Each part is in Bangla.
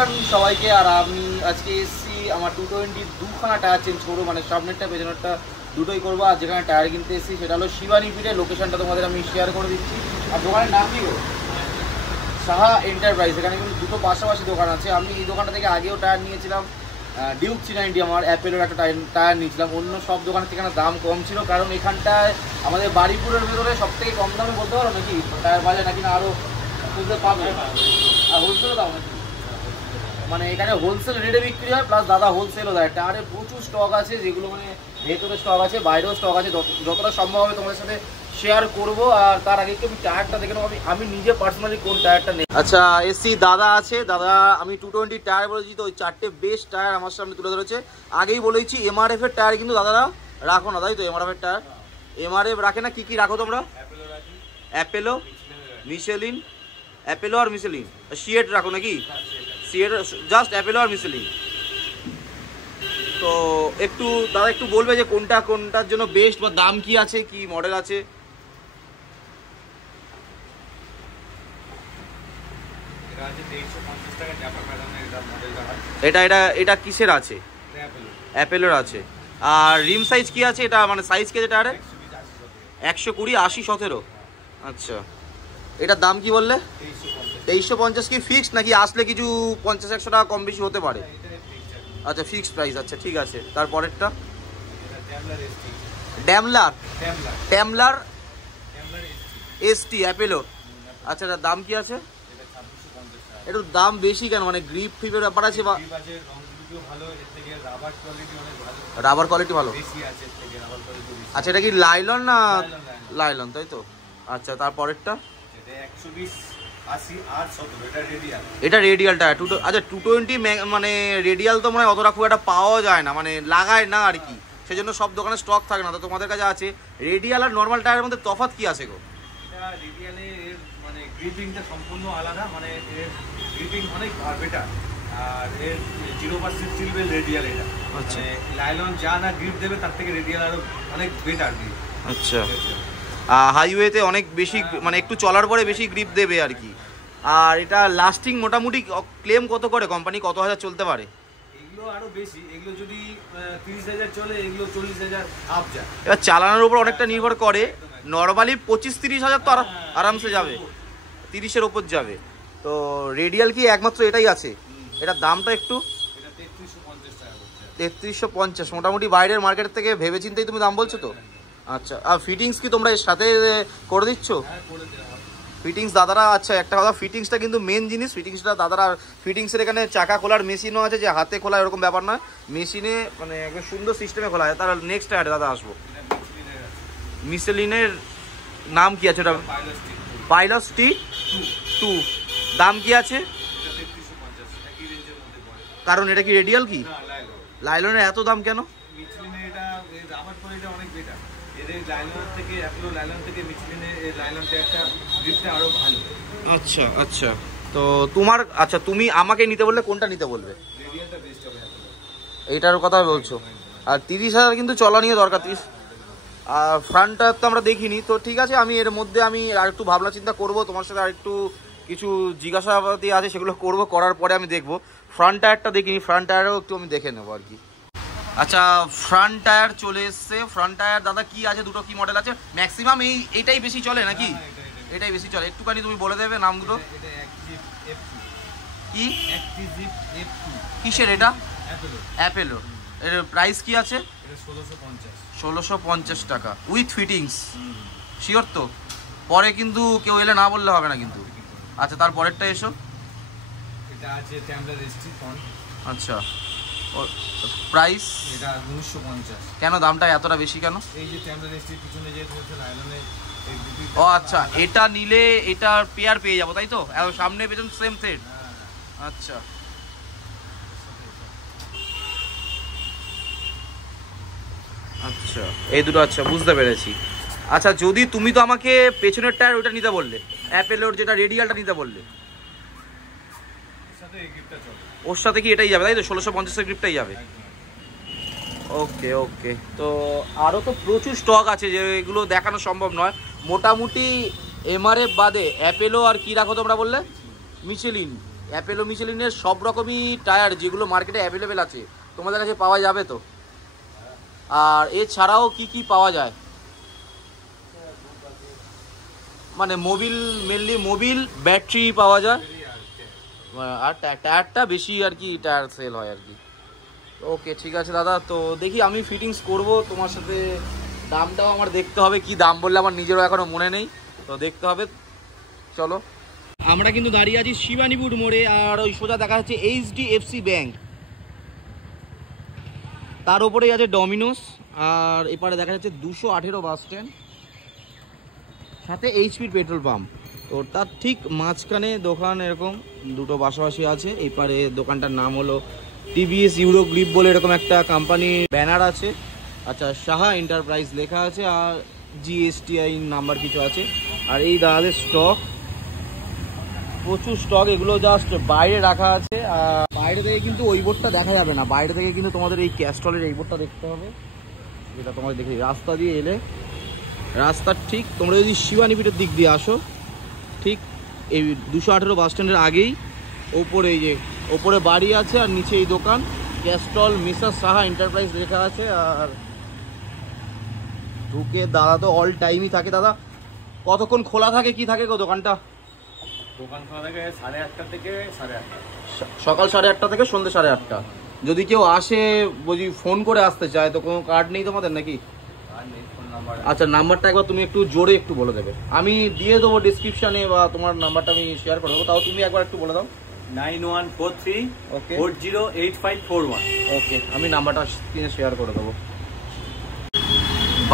আফটারনুন সবাইকে। আর আমি আজকে এসেছি আমার 220 দুখানা টায়ার চেঞ্জ করবো, মানে সামনেরটা পেছনেরটা দুটোই করবো। আর যেখানে টায়ার কিনতে এসেছি সেটা হলো শিবানী পিঠে। লোকেশনটা তোমাদের আমি শেয়ার করে দিচ্ছি। আর দোকানের নাম কি গো? সাহা এন্টারপ্রাইজ। এখানে কিন্তু দুটো পাশাপাশি দোকান আছে। আমি এই দোকানটা থেকে আগেও টায়ার নিয়েছিলাম, ডিউক 390 আমার অ্যাপেলের একটা টায়ার নিয়েছিলাম। অন্য সব দোকানের থেকে দাম কম ছিল, কারণ এখানটায় আমাদের বাড়িপুরের ভেতরে সব থেকে কম দামে বলতে পারো নাকি টায়ার বাজে, নাকি না আরও বুঝতে পারবে। আর হোলসেলও দাম নাকি, মানে এখানে হোলসেল রেটে বিক্রি হয়, প্লাস দাদা হোলসেলও দেয়। টায়ারে প্রচুর স্টক আছে, যেগুলো মানে ভেতরে স্টক আছে, বাইরেও স্টক আছে। যতটা সম্ভব হবে তোমাদের সাথে শেয়ার করবো। আর তার আগে একটু আমি টায়ারটা দেখে নেবো আমি নিজে পার্সোনালি কোন টায়ারটা নেই। আচ্ছা এসি দাদা আছে, দাদা আমি 220 টায়ার বলেছি তো, ওই 4টে বেস্ট টায়ার আমার সামনে তুলে ধরেছে। আগেই বলেছি এমআরএফ এর টায়ার কিন্তু দাদারা রাখো না, তাই তো? এমআরএফ এর টায়ার এমআরএফ রাখে না। কি কি রাখো তোমরা? অ্যাপেলো, মিশেলিন, অ্যাপেলো আর মিশেলিন। সিয়েট রাখো নাকি? সিয়েট, জাস্ট অ্যাপেলো আর মিশেলিন। তো একটু দাদা একটু বলবে যে কোনটার জন্য বেস্ট, বা দাম কি আছে, কি মডেল আছে? এটা কিসের আছে? অ্যাপেলের আছে। আর রিম সাইজ কি আছে? এটা মানে সাইজ কি আছে টায়ারে? 120, 80, 17। আচ্ছা, এটার দাম কি বললে? 2350। কি ফিক্সড নাকি আসলে কিছু 50-100 টাকা কম বেশি হতে পারে? আচ্ছা ফিক্সড প্রাইস। আচ্ছা ঠিক আছে। তারপরেরটা ট্যামলার এসটি অ্যাপেলোর। আচ্ছা এটার দাম কি আছে? একটু দাম বেশি কেন? মানে গ্রিপ ফিপের ব্যাপার আছে বা রাবার কোয়ালিটি ভালো? আচ্ছা এটা কি লাইলন না? লাইলন, তাই তো? আচ্ছা তারপরেরটা এটা রেডিয়াল টায়ার। আচ্ছা 220 মানে রেডিয়াল তো মনে হয় অতটা খুব একটা পাওয়া যায় না, মানে লাগায় না আর কি, সেজন্য সব দোকানে স্টক থাকে না। তো তোমাদের কাছে আছে। রেডিয়াল আর নর্মাল টায়ারের মধ্যে তফাৎ কি আছে গো? এটা রেডিয়ালের মানে গ্রিপিংটা সম্পূর্ণ আলাদা, মানে এর গ্রিপিং অনেক বেটার। আর এর 0% স্টিল বেল রেডিয়াল এটা। আচ্ছা লাইলন যা না গ্রিপ দেবে তার থেকে রেডিয়াল আরো অনেক বেটার গ্রিপ। আচ্ছা হাইওয়েতে অনেক বেশি, মানে একটু চলার পরে বেশি গ্রিপ দেবে আর কি। আর এটা লাস্টিং মোটামুটি ক্লেম কত করে কোম্পানি? কত হাজার চলতে পারে? এগুলো আরো বেশি, এগুলো যদি 30,000 চলে, এগুলো 40,000 আপ যায়। এবার চালানোর উপর অনেকটা নির্ভর করে। নর্মালি 25-30 হাজার তো আরামসে যাবে, 30-এর ওপর যাবে। তো রেডিয়াল কি একমাত্র এটাই আছে? এটার দামটা একটু? এটা 3350 টাকা। 3350 মোটামুটি বাইরের মার্কেট থেকে ভেবে চিন্তেই তুমি দাম বলছো তো? আচ্ছা আর ফিটিংস কি তোমরা এর সাথে করে দিচ্ছ? ফিটিংস দাদারা? আচ্ছা একটা কথা, ফিটিংসটা কিন্তু মেন জিনিস। ফিটিংসটা দাদারা, ফিটিংসের এখানে চাকা খোলার মেশিনও আছে, যে হাতে খোলা এরকম ব্যাপার নয়, মেশিনে মানে একদম সুন্দর সিস্টেমে খোলা যায়। তার নেক্সট টায়ারে দাদা আসবো। মিশেলিনের নাম কি আছে? ওটা পাইলস T2। দাম কি আছে? কারণ এটা কি রেডিয়াল? কি লাইলনের এত দাম কেন? মিচলিনে এটা রাবার কোয়ালিটি অনেক বেটার। এর লাইলন থেকে অ্যাপোলো লাইলন থেকে মিচলিনে এর লাইলনটা একটা গ্রিপটা আরো ভালো। আচ্ছা আচ্ছা। তো তোমার, আচ্ছা তুমি আমাকে নিতে বললে কোনটা নিতে বলবে? রেডিয়ালটা বেস্ট হবে। এইটার কথা বলছো? আর 30,000 কিন্তু চলা নিয়ে দরকার। 30 আর ফ্রন্টটা তো আমরা দেখিনি। তো ঠিক আছে, আমি এর মধ্যে আমি আর একটু ভাবনা চিন্তা করবো, তোমার সাথে আর একটু কিছু জিজ্ঞাসাবাদি আছে সেগুলো করবো, করার পরে আমি দেখবো। ফ্রন্ট টায়ারটা দেখিনি, ফ্রন্ট টায়ারও একটু আমি দেখে নেবো আর কি। আচ্ছা ফ্রন্ট টায়ার চলে এসছে। ফ্রন্ট টায়ার দাদা কি আছে? দুটো কি মডেল আছে? ম্যাক্সিমাম এইটাই বেশি চলে নাকি? এটাই বেশি চলে। একটুখানি তুমি বলে দেবে নাম দুটো। কি কিসের এটা? অ্যাপেলো। এর প্রাইস কি আছে? 1650 টাকা উইথ ফিটিংস। শিওর তো? পরে কিন্তু কেউ এলে না বললে হবে না কিন্তু। আচ্ছা তারপরেরটা এসো। এটা আছে ট্যামলার এসটি ফন্ট। আচ্ছা প্রাইস? এটা 1950। কেন দামটা এতটা বেশি কেন? এই যে ট্যামলার এসটির পিছনে যে লাইলনের। ও আচ্ছা, এটা নিলে এটার পেয়ার পেয়ে যাবো তাই তো? সামনে পেছন সেম সেট। আচ্ছা আচ্ছা এই দুটো। আচ্ছা বুঝতে পেরেছি। আচ্ছা যদি তুমি তো আমাকে পেছনের টায়ার ওইটা নিতে বললে, অ্যাপেলোর যেটা রেডিয়ালটা নিতে বললে, ওর সাথে কি এটাই যাবে তাই তো? 1650-এর গ্রিপটাই যাবে। ওকে ওকে। তো আরও তো প্রচুর স্টক আছে, যে এগুলো দেখানো সম্ভব নয়। মোটামুটি এমআরএফ বাদে অ্যাপেলো আর কি রাখো তোমরা বললে? মিশেলিন। অ্যাপেলো মিচেলিনের সব রকমই টায়ার যেগুলো মার্কেটে অ্যাভেলেবেল আছে তোমাদের কাছে পাওয়া যাবে তো? আর এছাড়াও কি কি পাওয়া যায়? মানে মোবিল, মেনলি মোবিল, ব্যাটারি পাওয়া যায়, আর টায়ারটা বেশি আর কি টায়ার সেল হয় আর কি। ওকে ঠিক আছে দাদা, তো দেখি আমি ফিটিংস করব তোমার সাথে। দামটাও আমার দেখতে হবে, কি দাম বললে আমার নিজেরও এখনো মনে নেই, তো দেখতে হবে। চলো, আমরা কিন্তু দাঁড়িয়ে আছি শিবানীপুর মোড়ে, আর ওই সোজা দেখা যাচ্ছে HDFC ব্যাংক, তার উপরেই আছে ডমিনোস, আর এপারে দেখা যাচ্ছে 218 বাস স্ট্যান্ড, সাথে HPর পেট্রোল পাম্প। তো তার ঠিক মাঝখানে দোকান এরকম দুটো পাশাপাশি আছে। এপারে দোকানটার নাম হলো TVS ইউরো গ্রিপ বলে এরকম একটা কোম্পানির ব্যানার আছে। আচ্ছা, সাহা এন্টারপ্রাইজ লেখা আছে, আর GSTI নাম্বার কিছু আছে। আর এই দাদাদের স্টক, প্রচুর স্টক, এগুলো জাস্ট বাইরে রাখা আছে। আর বাইরে থেকে কিন্তু ওই বোর্ডটা দেখা যাবে না, বাইরে থেকে কিন্তু তোমাদের এই ক্যাস্টলের এই বোর্ডটা দেখতে হবে, যেটা তোমাদের দেখে রাস্তা দিয়ে এলে, রাস্তার ঠিক তোমরা যদি শিবানীপীঠের দিক দিয়ে আসো, ঠিক এই 218 বাস স্ট্যান্ডের আগেই ওপরে এই যে ওপরে বাড়ি আছে, আর নিচে এই দোকান ক্যাস্টল মিসেস সাহা এন্টারপ্রাইজ লেখা আছে। আর ঢুকে দাদা তো অল টাইমই থাকে। দাদা কতক্ষণ খোলা থাকে, কি থাকে গো দোকানটা? দোকান খোলা থাকে 8:30 থেকে 8:30, সকাল 8:30 থেকে সন্ধ্যে 8:30। যদি কেউ আসে বুঝি ফোন করে আসতে চায়, তো কোনো কার্ড নেই তোমাদের নাকি? আচ্ছা, নাম্বারটা একবার তুমি একটু জোরে একটু বলে দেবে, আমি দিয়ে দেবো ডিসক্রিপশানে, বা তোমার নাম্বারটা আমি শেয়ার করে দেবো, তাও তুমি একবার একটু বলে দাও। 9143408541। ওকে, আমি নাম্বারটা স্ক্রিনে শেয়ার করে দেবো।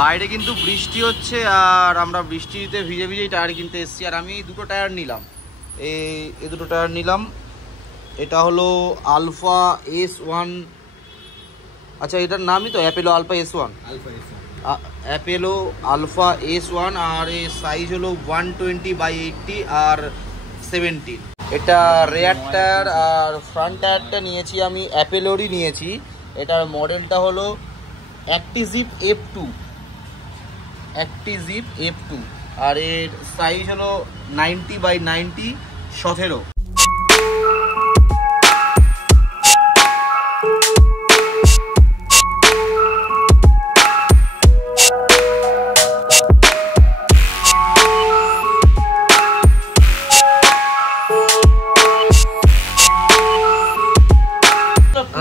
বাইরে কিন্তু বৃষ্টি হচ্ছে, আর আমরা বৃষ্টিতে ভিজে ভিজেই টায়ার কিনতে এসেছি। আর আমি দুটো টায়ার নিলাম, এই দুটো টায়ার নিলাম। এটা হলো আলফা S1, আচ্ছা এটার নামই তো Apollo alpha S1, Apollo alpha S1, আর এর সাইজ হলো 120/80 আর 17। এটা রেয়ার টায়ার, আর ফ্রন্ট টায়ারটা নিয়েছি আমি অ্যাপেলোরই নিয়েছি। এটার মডেলটা হলো অ্যাক্টিজিপ F2, আর এর সাইজ হলো 90/90 17।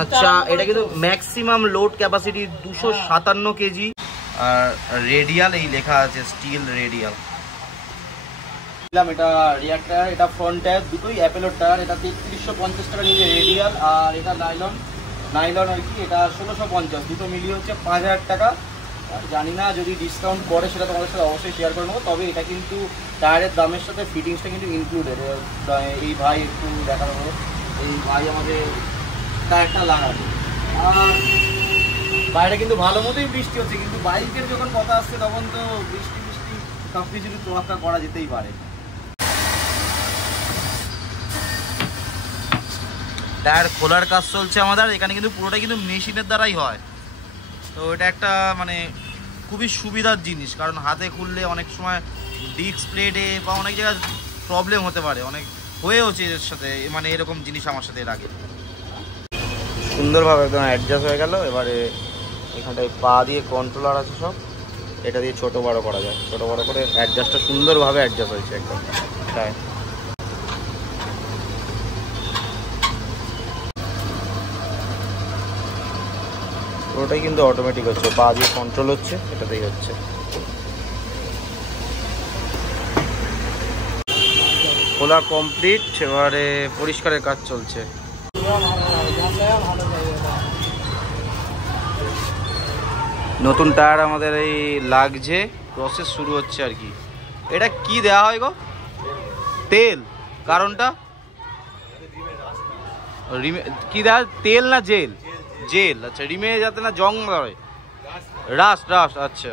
আচ্ছা, এটা কিন্তু ম্যাক্সিমাম লোড ক্যাপাসিটি 257 কেজি, আর রেডিয়াল এই লেখা আছে স্টিল রেডিয়াল। এটা রিয়ার টায়ার, এটা ফ্রন্ট টায়ার, দুটোই অ্যাপেলোর টায়ার। এটা 3350 টাকা নিয়েছে রেডিয়াল, আর এটা নাইলন আর কি, এটা 1650, দুটো মিলিয়ে হচ্ছে 5000 টাকা। জানি না যদি ডিসকাউন্ট করে সেটা তোমাদের সাথে অবশ্যই শেয়ার করে নেবো। তবে এটা কিন্তু টায়ারের দামের সাথে ফিটিংসটা কিন্তু ইনক্লুডেড। এই ভাই একটু দেখানো হলো, এই ভাই আমাদের টায়ারটা লাগাবে। আর বাইরে কিন্তু ভালো মতোই বৃষ্টি হচ্ছে, কিন্তু বাইকের যখন কথা আসছে তখন তো বৃষ্টি সব কিছু তোয়াক্কা করা যেতেই পারে। টায়ার খোলার কাজ চলছে আমাদের এখানে, কিন্তু পুরোটাই কিন্তু মেশিনের দ্বারাই হয়। তো এটা একটা মানে খুবই সুবিধার জিনিস, কারণ হাতে খুললে অনেক সময় ডিস্ক প্লেটে বা অনেক জায়গায় প্রবলেম হতে পারে, অনেক হয়েওছে এর সাথে, মানে এরকম জিনিস আমার সাথে এর আগে। সুন্দরভাবে একদম অ্যাডজাস্ট হয়ে গেল। এবারে এখানটায় পা দিয়ে কন্ট্রোলার আছে সব, এটা দিয়ে ছোটো বড়ো করা যায়, ছোটো বড়ো করে অ্যাডজাস্টটা সুন্দরভাবে অ্যাডজাস্ট হয়েছে একদম। তাই পুরোটাই কিন্তু অটোমেটিক হচ্ছে, পা দিয়ে কন্ট্রোল হচ্ছে, এটাতেই হচ্ছে। খোলা কমপ্লিট, এবারে পরিষ্কারের কাজ চলছে। নতুন টায়ার আমাদের এই লাগছে, প্রসেস শুরু হচ্ছে আর কি। এটা কি দেওয়া হয় গো? তেল? কারণটা কি দেওয়া? তেল না জেল? জেল। আচ্ছা, রিমে যাতে না জং ধরে, রাস্ট। আচ্ছা,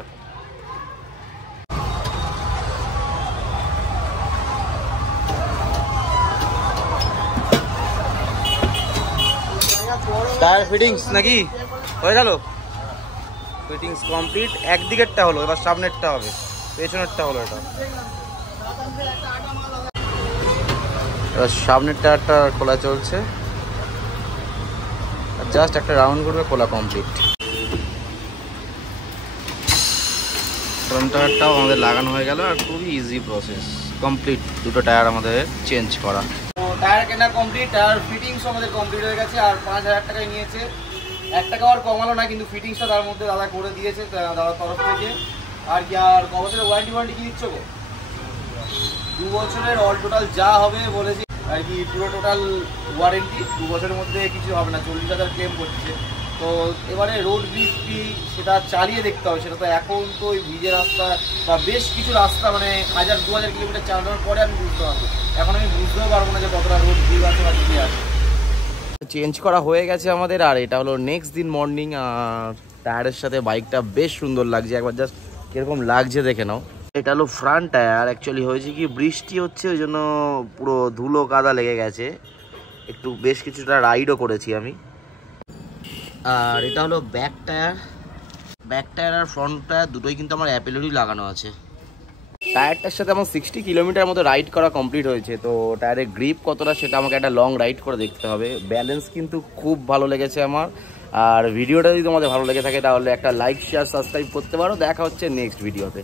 টায়ার ফিটিংস নাকি হয়ে গেল? ফিটিংস কমপ্লিট, একদিকেরটা হলো, এবার সামনেরটা হবে, পেছনেরটা হলো। এটা এবার সামনের টায়ারটা খোলা চলছে, জাস্ট একটা রাউন্ড করবে, খোলা কমপ্লিট। ফ্রন্ট টায়ারটাও আমাদের লাগানো হয়ে গেল, আর খুবই ইজি প্রসেস, কমপ্লিট দুটো টায়ার আমাদের চেঞ্জ করা। তো টায়ার কেনা কমপ্লিট, টায়ার ফিটিংসও আমাদের কমপ্লিট হয়ে গেছে, আর 5000 টাকায় নিয়েছে। 1 টাকা আর কমালো না, কিন্তু ফিটিংসটা তার মধ্যে দাদা করে দিয়েছে দাদার তরফ থেকে। আর কি, আর ক বছরের ওয়ারেন্টি কি দিচ্ছ গো? 2 বছরের অল টোটাল যা হবে বলেছি আর কি, পুরো টোটাল ওয়ারেন্টি 2 বছরের মধ্যে কিছু হবে না। 40,000 ক্লেম করছে। তো এবারে রোড গ্রিপটি সেটা চালিয়ে দেখতে হবে। সেটা তো এখন তো ওই ভিজে রাস্তা বা বেশ কিছু রাস্তা মানে 1000-2000 কিলোমিটার চালানোর পরে আমি বুঝতে পারবো। এখন আমি বুঝতেও পারবো না যে কতটা রোড গ্রিপ আছে বা কী আছে। চেঞ্জ করা হয়ে গেছে আমাদের, আর এটা হলো নেক্সট দিন মর্নিং। আর টায়ারের সাথে বাইকটা বেশ সুন্দর লাগছে, একবার জাস্ট কীরকম লাগছে দেখে নাও। এটা হলো ফ্রন্ট টায়ার। অ্যাকচুয়ালি হয়েছে কি, বৃষ্টি হচ্ছে, ওই জন্য পুরো ধুলো কাদা লেগে গেছে। একটু বেশ কিছুটা রাইডও করেছি আমি। আর এটা হলো ব্যাক টায়ার। ব্যাক টায়ার আর ফ্রন্ট টায়ার দুটোই কিন্তু আমার অ্যাপেলেরই লাগানো আছে। টায়ারটার সাথে আমার 60 কিলোমিটার মতো রাইড করা কমপ্লিট হয়েছে। তো টায়ারের গ্রিপ কতটা সেটা আমাকে একটা লং রাইড করে দেখতে হবে। ব্যালেন্স কিন্তু খুব ভালো লেগেছে আমার। আর ভিডিওটা যদি তোমাদের ভালো লেগে থাকে তাহলে একটা লাইক, শেয়ার, সাবস্ক্রাইব করতে পারো। দেখা হচ্ছে নেক্সট ভিডিওতে।